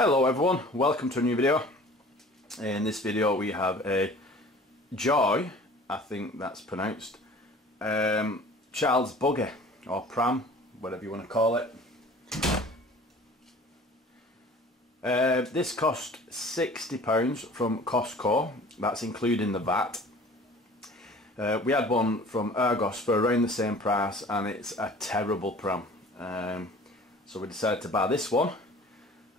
Hello everyone, welcome to a new video. In this video we have a Joie, I think that's pronounced, child's buggy or pram, whatever you want to call it. This cost £60 from Costco, that's including the VAT. We had one from Argos for around the same price and it's a terrible pram. So we decided to buy this one.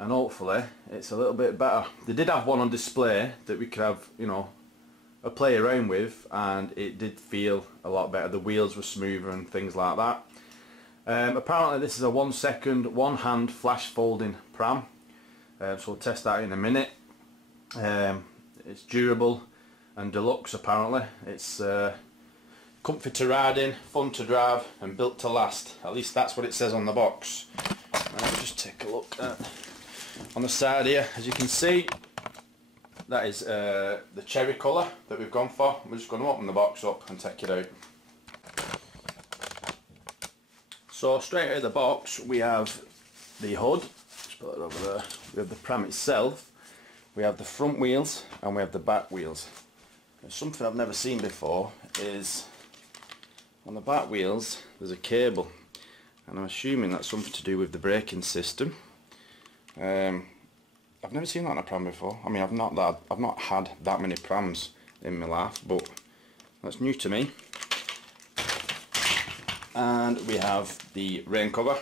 And hopefully it's a little bit better. They did have one on display that we could have, you know, a play around with, and it did feel a lot better. The wheels were smoother and things like that. Apparently this is a 1 second, one hand flash folding pram. So we'll test that in a minute. It's durable and deluxe apparently. It's comfy to ride in, fun to drive and built to last. At least that's what it says on the box. Let me just take a look at on the side here. As you can see, that is the cherry colour that we've gone for. We're just going to open the box up and take it out. So straight out of the box we have the hood, just put it over there. We have the pram itself, we have the front wheels and we have the back wheels. And something I've never seen before is on the back wheels there's a cable, and I'm assuming that's something to do with the braking system. I've never seen that on a pram before. I mean, I've not had that many prams in my life, but that's new to me. And we have the rain cover.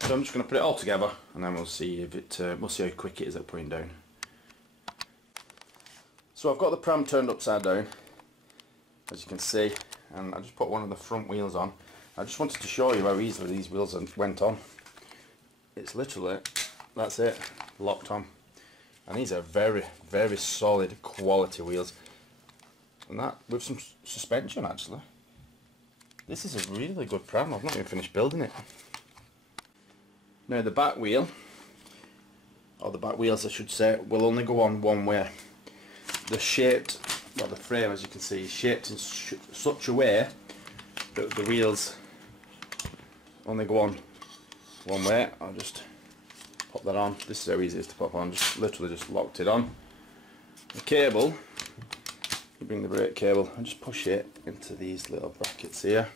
So I'm just going to put it all together, and then we'll see if it. We'll see how quick it is at putting down. So I've got the pram turned upside down, as you can see, and I just put one of the front wheels on. I just wanted to show you how easily these wheels went on. It's literally, that's it, locked on. And these are very, very solid quality wheels. And that with some suspension actually. This is a really good pram. I've not even finished building it. Now the back wheel, or the back wheels I should say, will only go on one way. The frame, as you can see, is shaped in such a way that the wheels only go on one way. I'll just pop that on. This is how easy it is to pop on. Just literally just locked it on. The cable, you bring the brake cable and just push it into these little brackets here,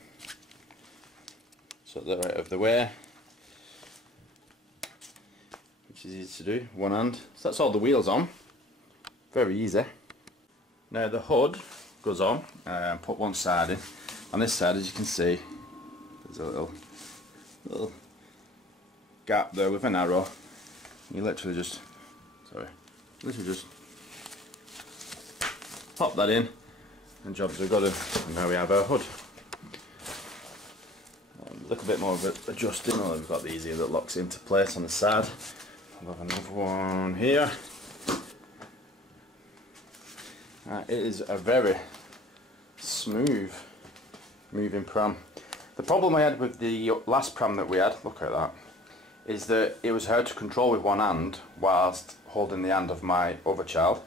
so they're out of the way, which is easy to do, one hand. So that's all the wheels on. Very easy. Now the hood goes on. Put one side in. On this side, as you can see, there's a little gap there with an arrow. You literally just pop that in and jobs are good, and now we have our hood. A little bit more of adjusting. Oh, we've got the easier that locks into place on the side. I'll have another one here. It is a very smooth moving pram. The problem I had with the last pram that we had, look at that, is that it was hard to control with one hand whilst holding the hand of my other child.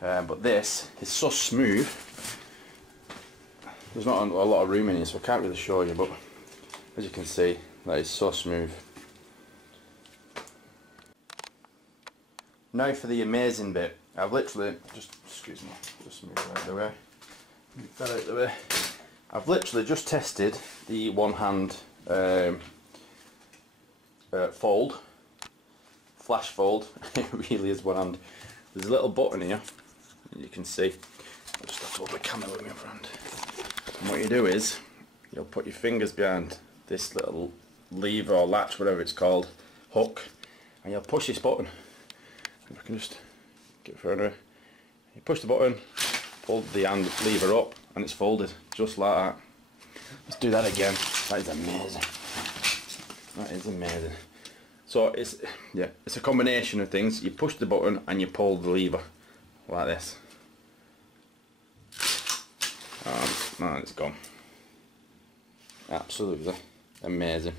But this is so smooth. There's not a lot of room in here, so I can't really show you, but as you can see, that is so smooth. Now for the amazing bit. I've literally just move that out of the way. Move that out of the way. I've literally just tested the one hand flash fold. It really is one hand. There's a little button here, you can see. I'll just have to hold the camera with my hand. And what you do is, you'll put your fingers behind this little lever or latch, whatever it's called, hook, and you'll push this button. If I can just get further, you push the button, pull the hand lever up, and it's folded just like that. Let's do that again. That is amazing. That is amazing. So it's a combination of things. You push the button and you pull the lever like this. And it's gone. Absolutely amazing.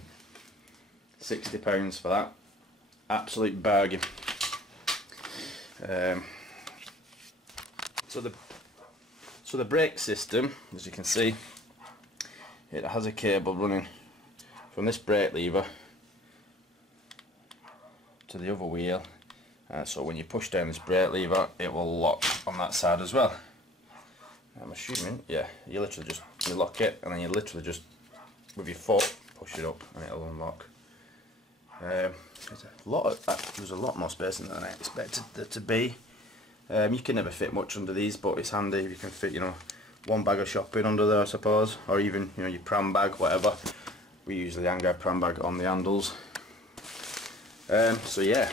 £60 for that. Absolute bargain. So the brake system, as you can see, it has a cable running from this brake lever to the other wheel, So when you push down this brake lever, it will lock on that side as well. I'm assuming, yeah, you literally just, you lock it and then you literally just, with your foot, push it up and it'll unlock. There's a lot more space in there than I expected there to be. You can never fit much under these, but it's handy if you can fit, you know, one bag of shopping under there, I suppose, or even, you know, your pram bag, whatever. We usually hang our pram bag on the handles. So yeah,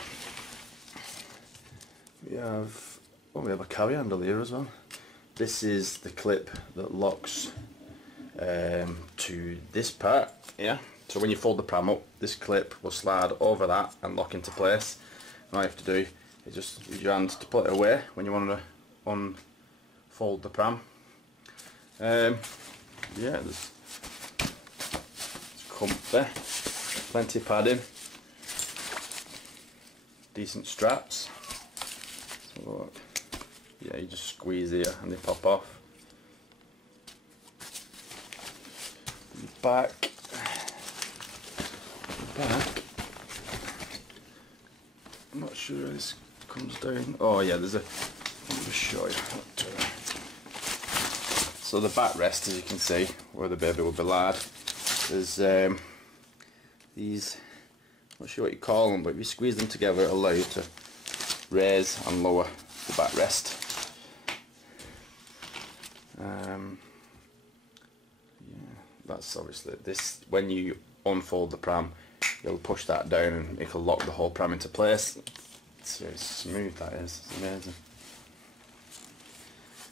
we have a carry handle here as well. This is the clip that locks to this part, yeah. So when you fold the pram up, this clip will slide over that and lock into place. And all you have to do is just use your hands to pull it away when you want to unfold the pram. Yeah, it's comfy, plenty of padding, decent straps. So look, yeah, you just squeeze here and they pop off. Back. I'm not sure how this comes down. Oh yeah, there's a. Let me just show you. So the backrest, as you can see, where the baby will be laid, there's these. I'm not sure what you call them, but if you squeeze them together, it'll allow you to raise and lower the backrest. That's obviously this. When you unfold the pram, you'll push that down and it'll lock the whole pram into place. It's very smooth, that is. It's amazing.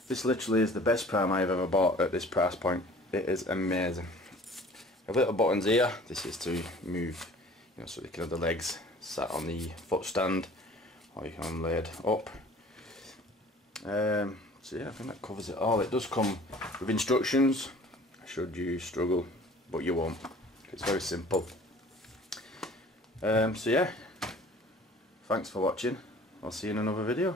This literally is the best pram I've ever bought at this price point. It is amazing. A little buttons here. This is to move, you know, so you can have the legs sat on the foot stand, or you can lay it up. So yeah, I think that covers it all. It does come with instructions. Should you struggle, but you won't. It's very simple. So yeah, thanks for watching. I'll see you in another video.